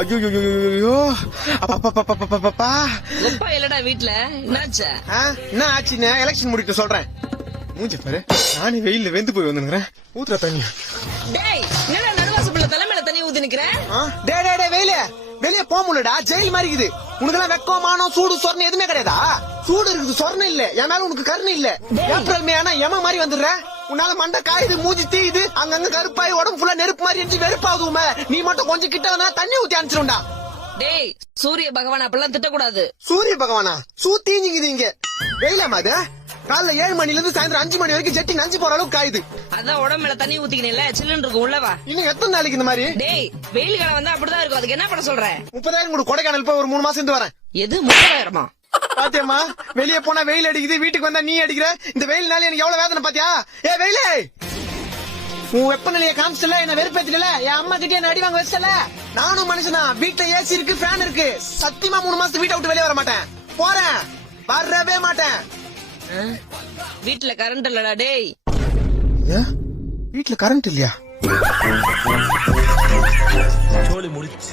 ஐயோ அப்பா எப்பா இல்லடா வீட்டுல என்னாச்சு? என்ன ஆச்சுன்னு எலெக்ஷன் முடிக்க சொல்றேன். மூஞ்ச பாரு, நானே வெயில்ல வெந்து போய் வந்துக்கிறேன். ஊத்துற தண்ணி. டேய் என்னடா நடுவாசப்புல தலைமையில தண்ணி ஊத்தி நிக்கிறேன்? டே வெயில வெளியே போக முடியலடா, ஜெயில் மாதிரி இருக்குது. உனக்கெல்லாம் வெக்கம் மானம் சூடு சொரணை எதுவுமே கிடையாதா? சூடு இருக்குது, சொரணை இல்ல. என் மேல உனக்கு கருணை இல்ல. ஏப்ரல் மே ஆனா எம மாதிரி வந்துடுற. உன்னால மண்டை காயுது, மூஞ்சி தீயுது, அங்கங்க கருப்பாய் உடம்பு ஃபுல்லா நெருப்பு மாதிரி இருந்துச்சு, வெறுப்பாகுதுமே. நீ மட்டும் கொஞ்சம் கிட்ட வந்தா தண்ணி ஊத்தி அனுப்பிச்சிருண்டா. டேய் சூரிய பகவான் அப்பெல்லாம் திட்டக்கூடாது. சூரிய பகவானா? சூத்தீஞ்சிங்குது இங்க. வெயிலாமா அது? காலைல 7 மணில இருந்து சாயந்தரம் 5 மணி வரைக்கும் ஜெட்டி நஞ்சு போற அளவுக்கு காயுது. அதான் உடம்பு மேல தண்ணி ஊத்திக்கணும்ல, சில்லுன்னு இருக்கும் உள்ளவா. இன்னும் எத்தனை நாளைக்கு இந்த மாதிரி? டேய் வெயில் காலம் வந்தா அப்படிதான் இருக்கும். அதுக்கு என்ன பண்ண சொல்ற? 30,000 கூட கொடைக்கானல் போய் ஒரு 3 மாசம் இருந்து வரேன். எது 30,000? பாத்தியம்மா, வெளியே போனா வெயில் அடிக்குது, வீட்டுக்கு வந்தா நீ அடிக்கிற. இந்த வெயில்னால எனக்கு எவ்வளவு வேதனை பாத்தியா? ஏ வெயிலே, உன் வெப்பநிலையை காமிச்சல, என்ன வெறுப்பேத்தில. என் அம்மா கிட்டே என்ன அடி வாங்க வச்சல. நானும் மனுஷனா, வீட்டுல ஏசி இருக்கு, ஃபேன் இருக்கு. சத்தியமா 3 மாசத்துக்கு வீட்டை விட்டு வெளியே வர மாட்டேன். போறேன், வரவே மாட்டேன். வீட்டுல கரண்ட் இல்லடா. டேய் வீட்டுல கரண்ட் இல்லையா? சோலி முடிச்சு